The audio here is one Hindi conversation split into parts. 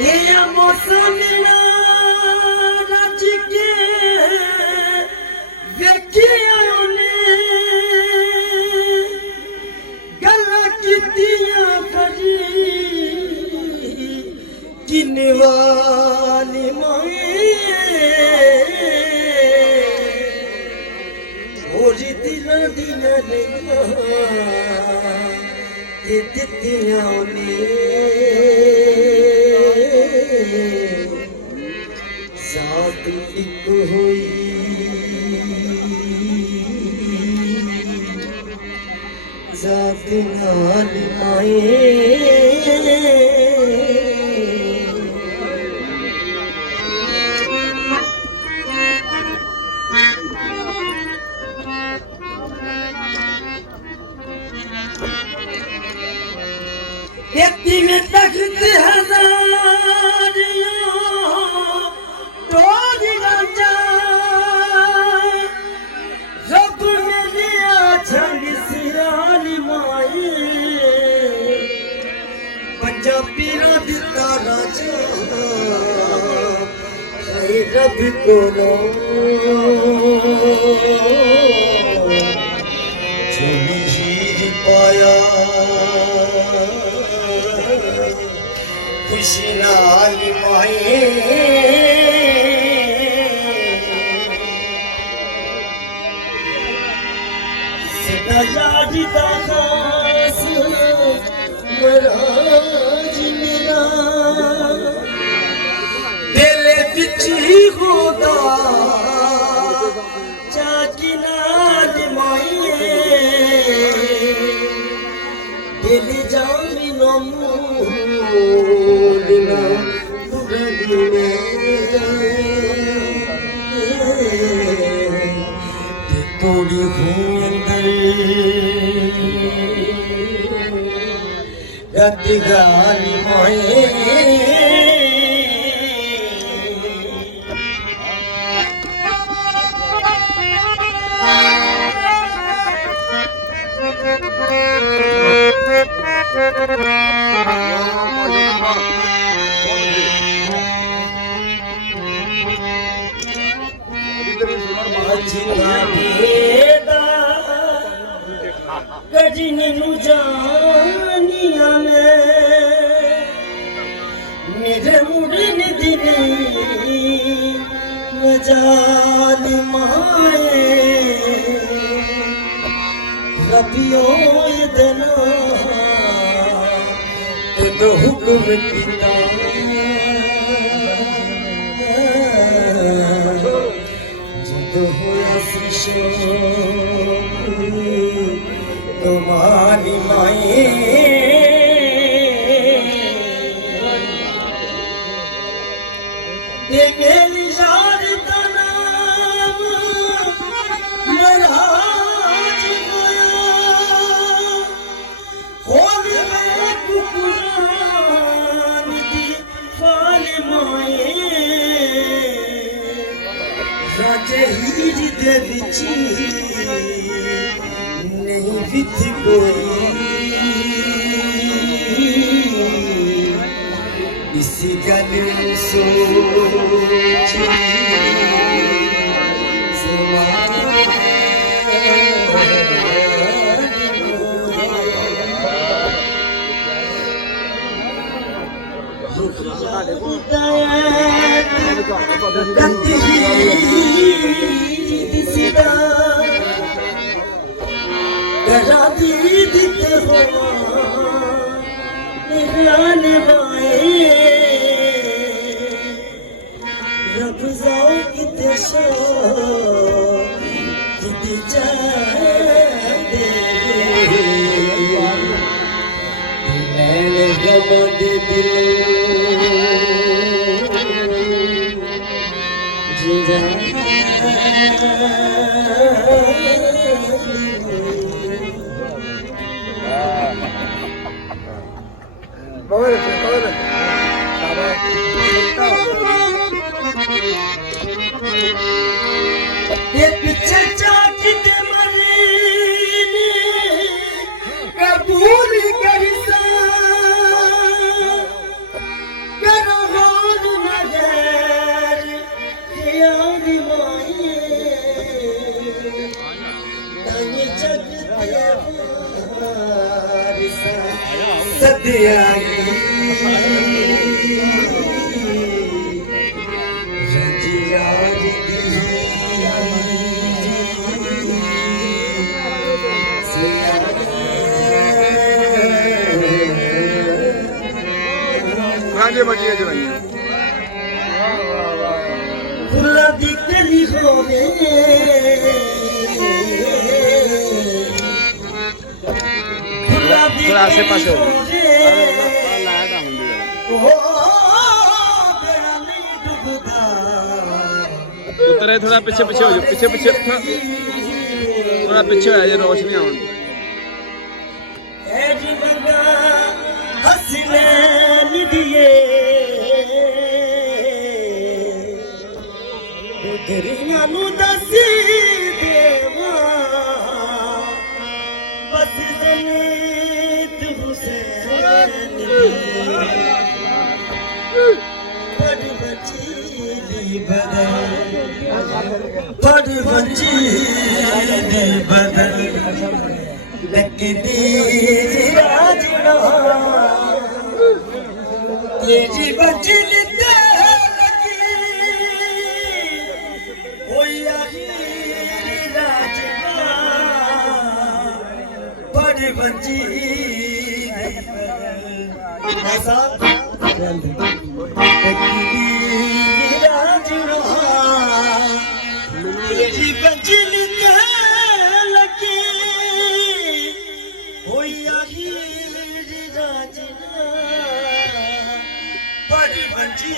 ये मौसम रच के वेखिया ने गल्लां कीतियां फरी किन्ने वाली माए होरी दिलां दियां लैयां ते दित्तियां ने साथ एक हुई जात नाल माए में तख्त हजारियों रोज राजा रब ने लिया छंग सिरानी माई पंजाबी दिता राजा रब को झूली हीर पाया खुशी नाल माए सदा याद दा खास मराज मेरा दिल विच होदा चाकी नाल माए दिल जामी नमू तोड़ी रत गाली मोए गजनी जानिया मेरे मुड़न दिने मजाल माए रबियों दना तो हुक्म किता होया शिशो तुम्हारी माए मेरी यार का नाम महाराज होल में कुकुरान दी फाल माए राजे हीर दे विच नहीं विच कोई इसी गल सोच कबूल कर सा करो सदियागी रजियार गाने बजिए जवाइयाँ फुला दी कली होवे थोड़ा आसे पासे हो उतरे थोड़ा पीछे पीछे हो जाओ पीछे पीछे थोड़ा पीछे आ जाए रोशनी आउंड बदल तेरी बचल बड़ बची ऐसा तेरी बचल लगे होया हीर राजना बड़ बची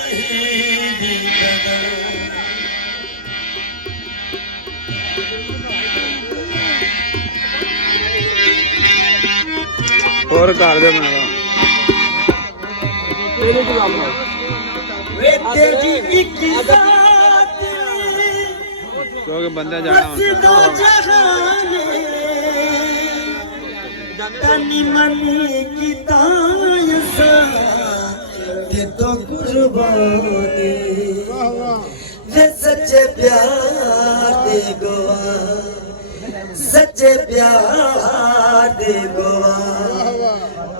और कर दे मैं वे तेरी एक जात क्योंकि बंदा जाना बस दो जहान तनी मनी की तायसा ते तो कुर्बानी वे सच्चे प्यार दे गोवा सच्चे प्यार दे गोवा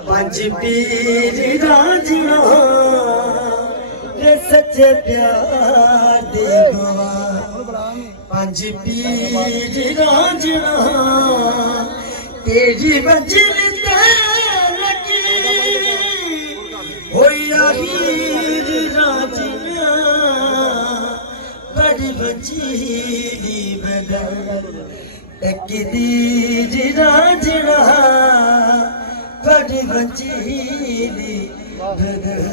पंज पीर राजना वे सच्चे प्यार दे गोवा पंज पीर राजना तेरी बचल लगी होया हीर राजना बड़ी बचीली बदल तकदीर राजना बड़ी बचीली बदल